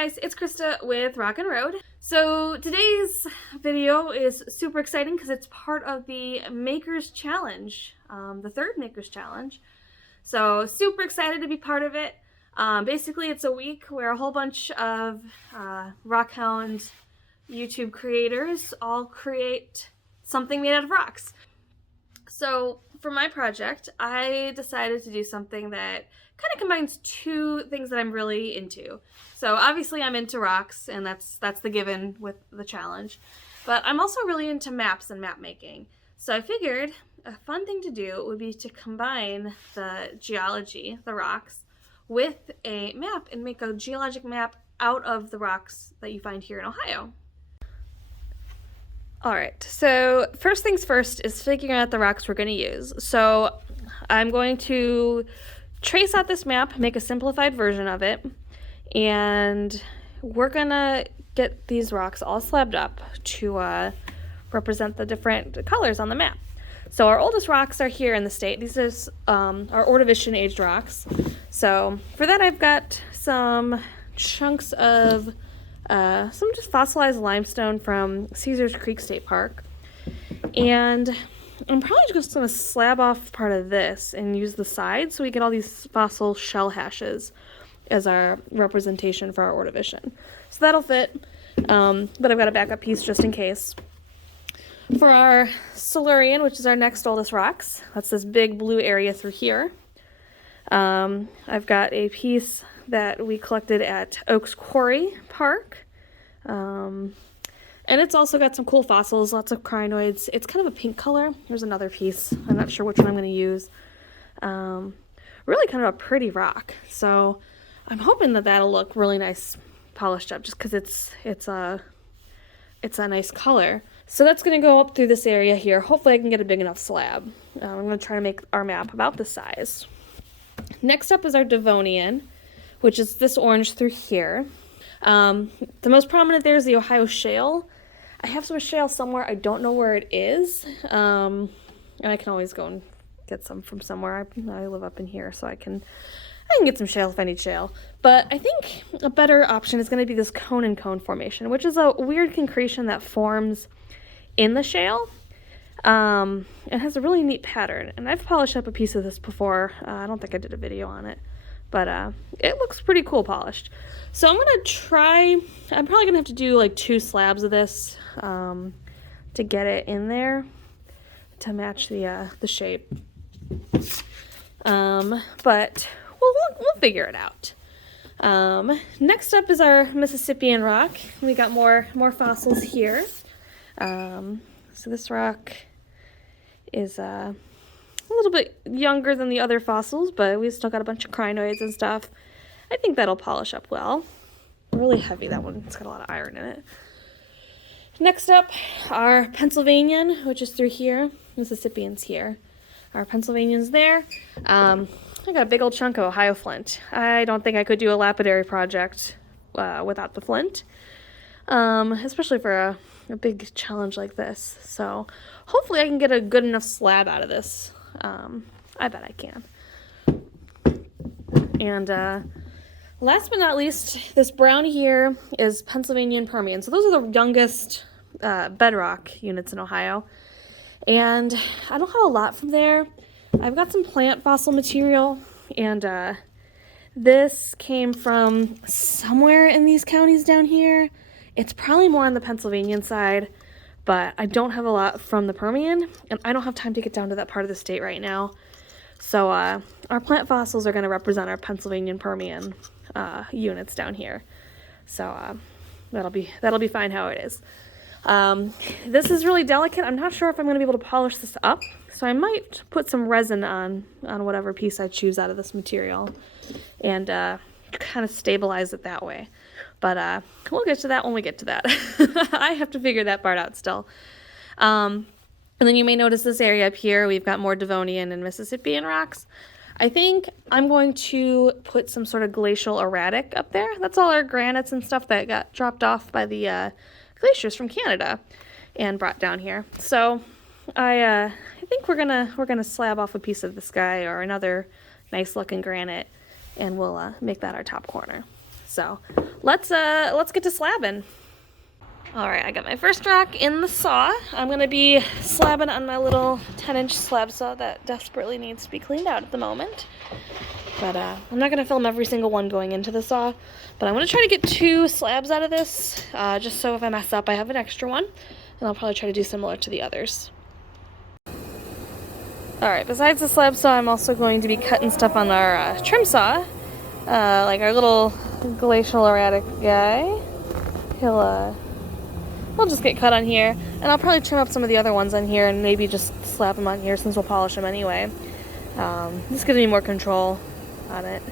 guys, it's Krista with Rock and Road. So today's video is super exciting because it's part of the Makers Challenge, the third Makers Challenge. So super excited to be part of it. Basically it's a week where a whole bunch of Rockhound YouTube creators all create something made out of rocks. So for my project, I decided to do something that kind of combines two things that I'm really into. So obviously I'm into rocks, and that's the given with the challenge, but I'm also really into maps and map making. So I figured a fun thing to do would be to combine the geology, the rocks, with a map and make a geologic map out of the rocks that you find here in Ohio. Alright, so first things first is figuring out the rocks we're going to use. So I'm going to trace out this map, make a simplified version of it, and we're going to get these rocks all slabbed up to represent the different colors on the map. So our oldest rocks are here in the state. These are our Ordovician aged rocks. So for that I've got some chunks of some just fossilized limestone from Caesars Creek State Park, and I'm probably just going to slab off part of this and use the sides so we get all these fossil shell hashes as our representation for our Ordovician. So that'll fit, but I've got a backup piece just in case. For our Silurian, which is our next oldest rocks, that's this big blue area through here. I've got a piece that we collected at Oaks Quarry Park, and it's also got some cool fossils, lots of crinoids. It's kind of a pink color. Here's another piece. I'm not sure which one I'm going to use. Really kind of a pretty rock, so I'm hoping that that'll look really nice polished up just because it's a nice color. So that's going to go up through this area here. Hopefully I can get a big enough slab. I'm going to try to make our map about this size. Next up is our Devonian, which is this orange through here. The most prominent there is the Ohio Shale. I have some shale somewhere. I don't know where it is. And I can always go and get some from somewhere. I live up in here, so I can get some shale if I need shale. But I think a better option is going to be this cone and cone formation, which is a weird concretion that forms in the shale. It has a really neat pattern, and I've polished up a piece of this before. I don't think I did a video on it, but it looks pretty cool polished. So I'm probably gonna have to do like 2 slabs of this to get it in there to match the shape. But we'll figure it out. Next up is our Mississippian rock. We got more fossils here. So this rock is a little bit younger than the other fossils, but we've still got a bunch of crinoids and stuff. I think that'll polish up well. Really heavy, that one. It's got a lot of iron in it. Next up, our Pennsylvanian, which is through here. Mississippian's here. Our Pennsylvanian's there. I got a big old chunk of Ohio flint. I don't think I could do a lapidary project without the flint, especially for a big challenge like this. So hopefully I can get a good enough slab out of this. I bet I can. And last but not least, this brown here is Pennsylvanian Permian. So those are the youngest bedrock units in Ohio. And I don't have a lot from there. I've got some plant fossil material, and this came from somewhere in these counties down here. It's probably more on the Pennsylvanian side, but I don't have a lot from the Permian, and I don't have time to get down to that part of the state right now. So our plant fossils are going to represent our Pennsylvanian Permian units down here. So that'll be fine how it is. This is really delicate. I'm not sure if I'm going to be able to polish this up, so I might put some resin on whatever piece I choose out of this material and kind of stabilize it that way. But we'll get to that when we get to that. I have to figure that part out still. And then you may notice this area up here, we've got more Devonian and Mississippian rocks. I think I'm going to put some sort of glacial erratic up there. That's all our granites and stuff that got dropped off by the glaciers from Canada and brought down here. So I think we're gonna slab off a piece of this guy or another nice looking granite, and we'll make that our top corner. So let's get to slabbing. All right, I got my first rock in the saw. I'm gonna be slabbing on my little 10-inch slab saw that desperately needs to be cleaned out at the moment. But I'm not gonna film every single one going into the saw, but I'm gonna try to get 2 slabs out of this, just so if I mess up, I have an extra one, and I'll probably try to do similar to the others. All right, besides the slab saw, I'm also going to be cutting stuff on our trim saw, like our little glacial erratic guy. He'll just get cut on here, and I'll probably trim up some of the other ones on here and maybe just slap them on here since we'll polish them anyway. This gives me more control on it.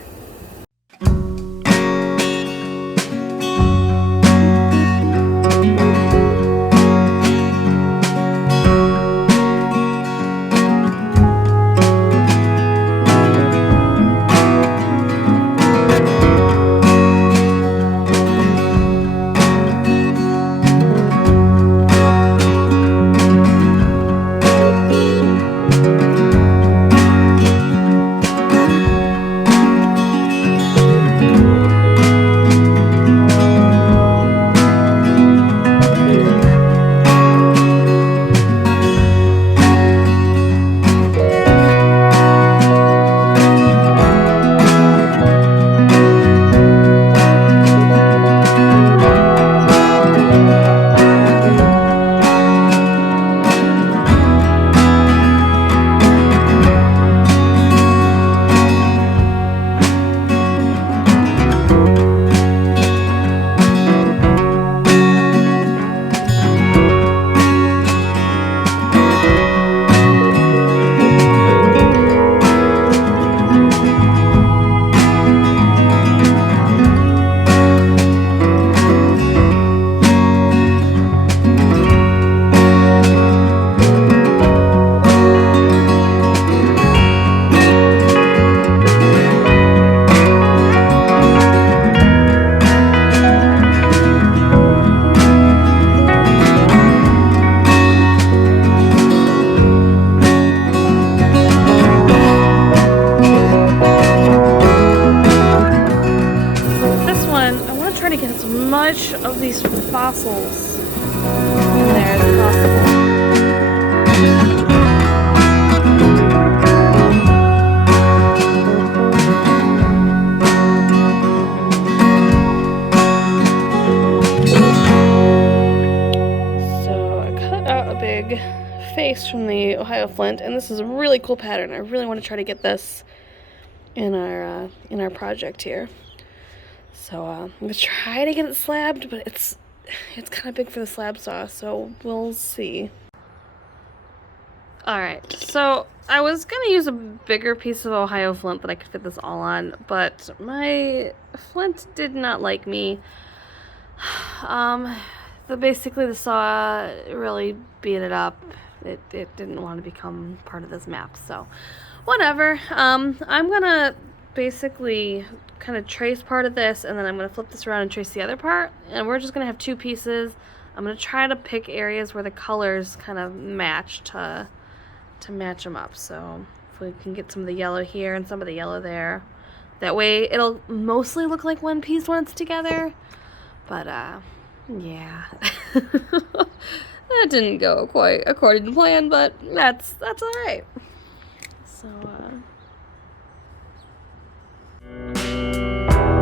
Of these fossils in there as possible. So I cut out a big face from the Ohio flint, and this is a really cool pattern. I really want to try to get this in our project here. So I'm gonna try to get it slabbed, but it's kind of big for the slab saw, so we'll see. Alright, so I was gonna use a bigger piece of Ohio flint that I could fit this all on, but my flint did not like me. Basically the saw really beat it up. It didn't want to become part of this map, so whatever. I'm gonna basically kind of trace part of this, and then I'm going to flip this around and trace the other part, and we're just going to have 2 pieces. I'm going to try to pick areas where the colors kind of match to match them up. So if we can get some of the yellow here and some of the yellow there, that way it'll mostly look like one piece when it's together. But yeah. That didn't go quite according to plan, but that's all right. So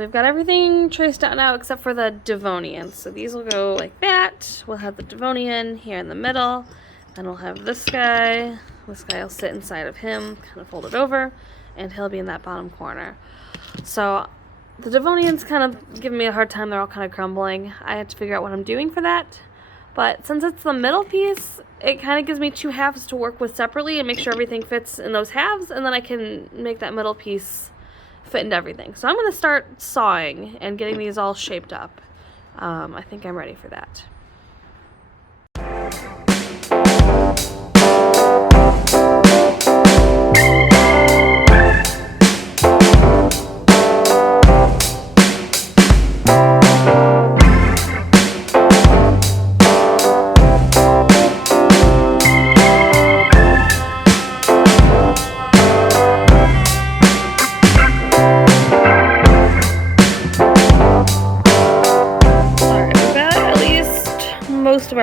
we've got everything traced out now except for the Devonian. So these will go like that. We'll have the Devonian here in the middle. Then we'll have this guy. This guy will sit inside of him, kind of fold it over, and he'll be in that bottom corner. So the Devonian's kind of giving me a hard time. They're all kind of crumbling. I have to figure out what I'm doing for that. But since it's the middle piece, it kind of gives me 2 halves to work with separately and make sure everything fits in those halves, and then I can make that middle piece fit into everything. So I'm going to start sawing and getting these all shaped up. I think I'm ready for that.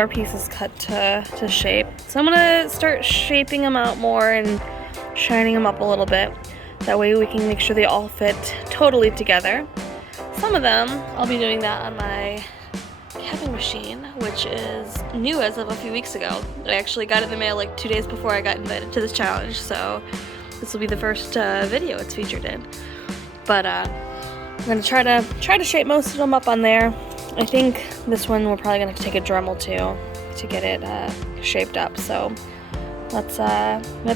our pieces cut to shape. So I'm gonna start shaping them out more and shining them up a little bit. That way we can make sure they all fit totally together. Some of them, I'll be doing that on my capping machine, which is new as of a few weeks ago. I actually got it in the mail like 2 days before I got invited to this challenge, so this will be the first video it's featured in. But I'm gonna try to shape most of them up on there. I think this one we're probably gonna have to take a Dremel to get it shaped up. So let's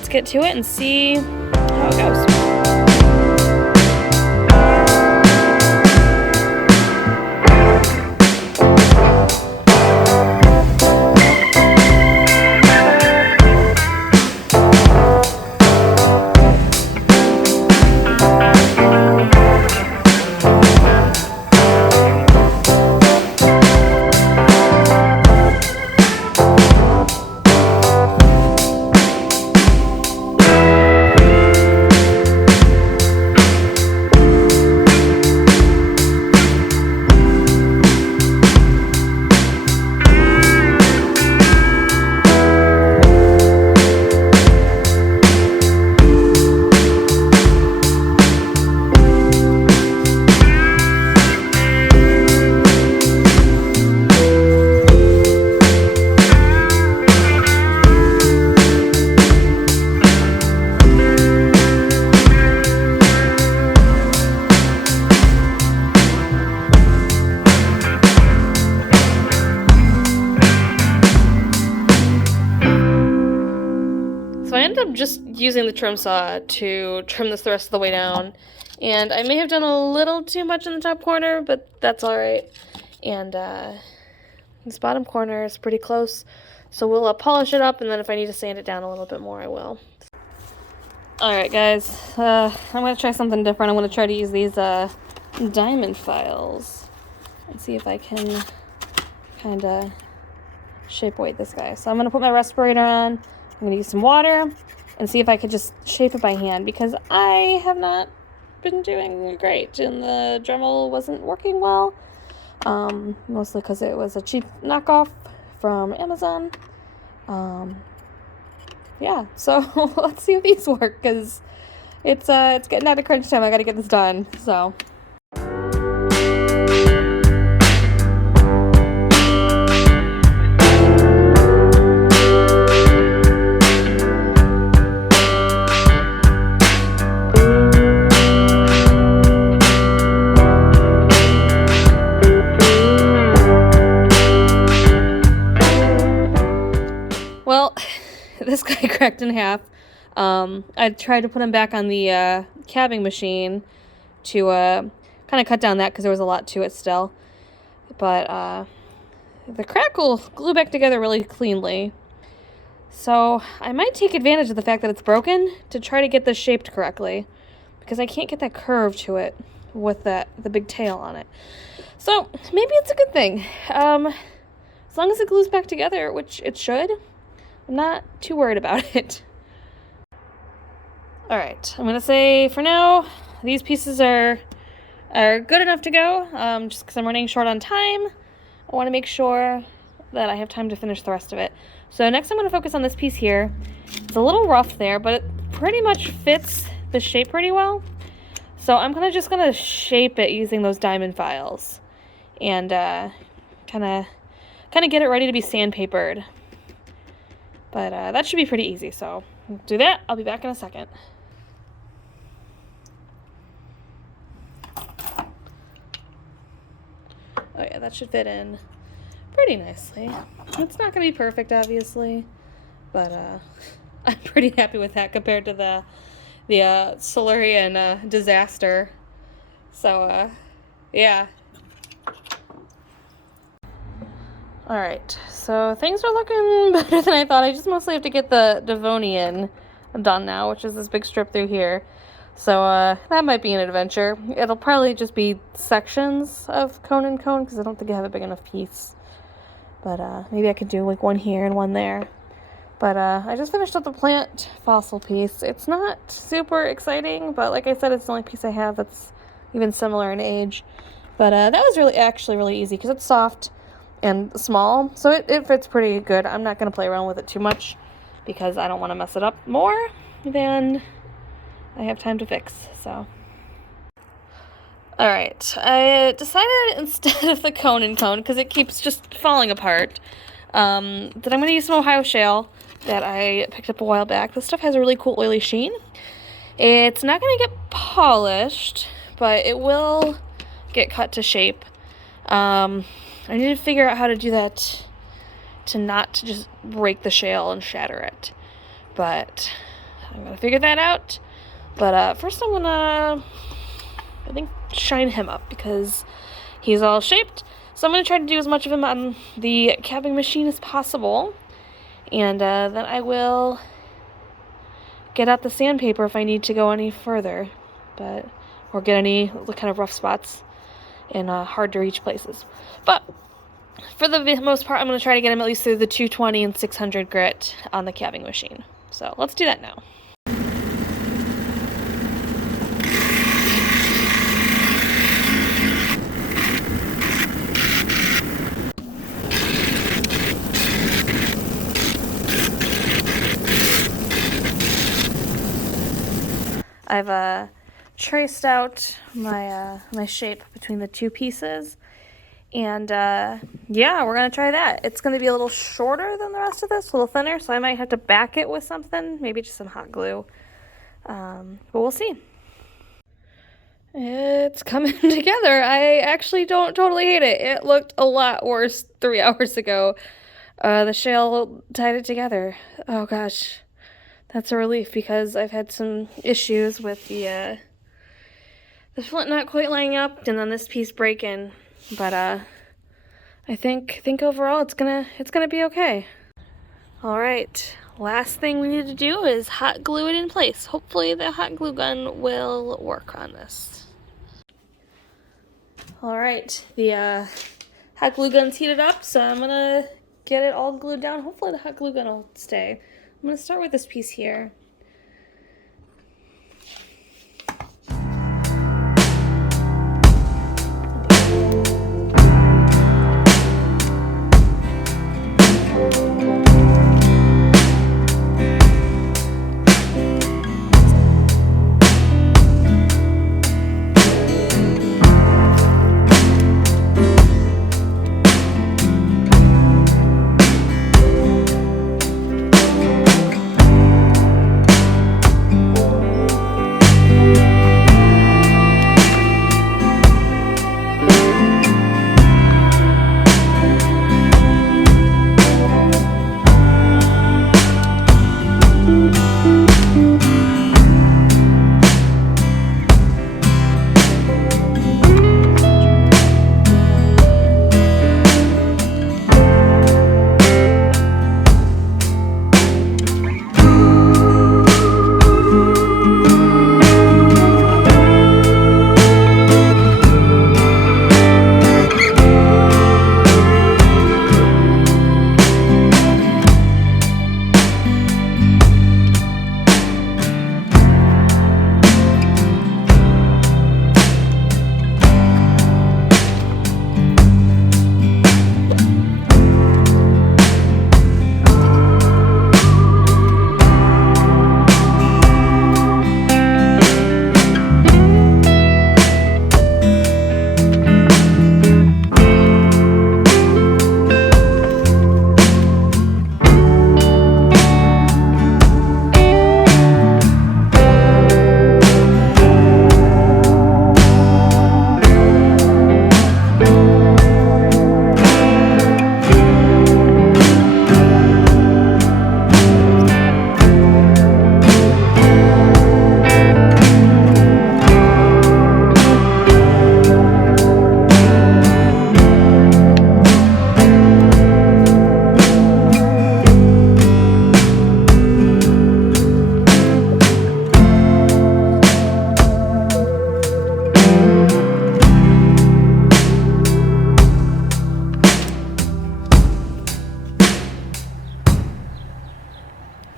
get to it and see how it goes. Just using the trim saw to trim this the rest of the way down, and I may have done a little too much in the top corner, but that's alright. And this bottom corner is pretty close, so we'll polish it up, and then if I need to sand it down a little bit more, I will. Alright guys, I'm going to try something different. I'm going to try to use these diamond files and see if I can kind of shape weight this guy. So I'm going to put my respirator on, I'm going to use some water, and see if I could just shape it by hand, because I have not been doing great and the Dremel wasn't working well. Mostly because it was a cheap knockoff from Amazon. Yeah, so let's see if these work, because it's getting out of crunch time. I gotta get this done, so. Well, this guy cracked in half. I tried to put him back on the cabbing machine to kind of cut down that, because there was a lot to it still. But the crack will glue back together really cleanly. So I might take advantage of the fact that it's broken to try to get this shaped correctly, because I can't get that curve to it with the big tail on it. So maybe it's a good thing. As long as it glues back together, which it should, I'm not too worried about it. Alright, I'm going to say for now, these pieces are good enough to go, just because I'm running short on time. I want to make sure that I have time to finish the rest of it. So next I'm going to focus on this piece here. It's a little rough there, but it pretty much fits the shape pretty well. So I'm just going to shape it using those diamond files, and kind of get it ready to be sandpapered. But that should be pretty easy, so do that. I'll be back in a second. Oh yeah, that should fit in pretty nicely. It's not going to be perfect, obviously, but I'm pretty happy with that compared to the Silurian disaster. So, yeah. Alright, so things are looking better than I thought. I just mostly have to get the Devonian done now, which is this big strip through here. So that might be an adventure. It'll probably just be sections of cone and cone, because I don't think I have a big enough piece. But maybe I could do like one here and one there. But I just finished up the plant fossil piece. It's not super exciting, but like I said, it's the only piece I have that's even similar in age. But that was actually really easy, because it's soft. and small, so it fits pretty good. I'm not going to play around with it too much because I don't want to mess it up more than I have time to fix, so. Alright, I decided instead of the cone and cone, because it keeps just falling apart, that I'm going to use some Ohio shale that I picked up a while back. This stuff has a really cool oily sheen. It's not going to get polished, but it will get cut to shape. I need to figure out how to do that to not just break the shale and shatter it. But I'm going to figure that out. But first I'm going to, I think, shine him up because he's all shaped. So I'm going to try to do as much of him on the capping machine as possible. And then I will get out the sandpaper if I need to go any further. Or get any kind of rough spots in hard to reach places. But for the most part, I'm going to try to get him at least through the 220 and 600 grit on the capping machine. So let's do that now. I've traced out my my shape between the two pieces, and yeah, we're gonna try that. It's gonna be a little shorter than the rest of this, a little thinner, so I might have to back it with something, maybe just some hot glue, but we'll see. It's coming together. I actually don't totally hate it. It looked a lot worse 3 hours ago. The shale tied it together. Oh gosh. That's a relief because I've had some issues with the flint not quite lining up and then this piece breaking. But I think overall it's gonna be okay. All right, last thing we need to do is hot glue it in place. Hopefully the hot glue gun will work on this. All right, the hot glue gun's heated up, so I'm gonna get it all glued down. Hopefully the hot glue gun will stay. I'm going to start with this piece here.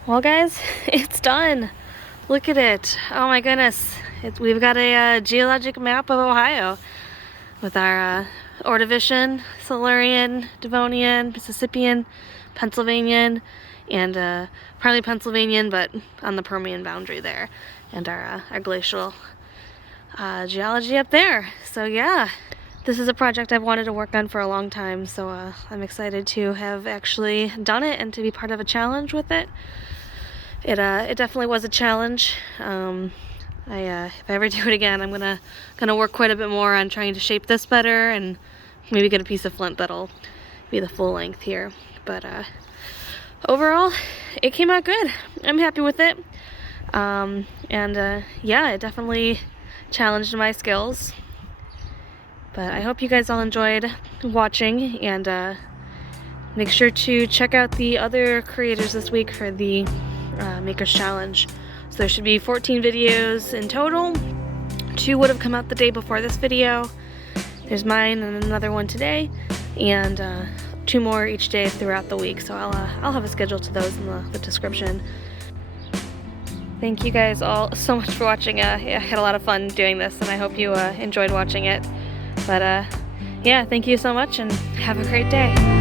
Well guys, it's done. Look at it. Oh my goodness. We've got a geologic map of Ohio with our Ordovician, Silurian, Devonian, Mississippian, Pennsylvanian, and partly Pennsylvanian, but on the Permian boundary there, and our glacial geology up there. So yeah, this is a project I've wanted to work on for a long time, so I'm excited to have actually done it and to be part of a challenge with it. It definitely was a challenge. If I ever do it again, I'm gonna work quite a bit more on trying to shape this better and maybe get a piece of flint that'll be the full length here. But overall, it came out good. I'm happy with it. Yeah, it definitely challenged my skills. But I hope you guys all enjoyed watching, and make sure to check out the other creators this week for the Makers Challenge. So there should be 14 videos in total. 2 would have come out the day before this video. There's mine and another one today, and 2 more each day throughout the week. So I'll have a schedule to those in the description. Thank you guys all so much for watching. I had a lot of fun doing this, and I hope you enjoyed watching it. But yeah, thank you so much, and have a great day.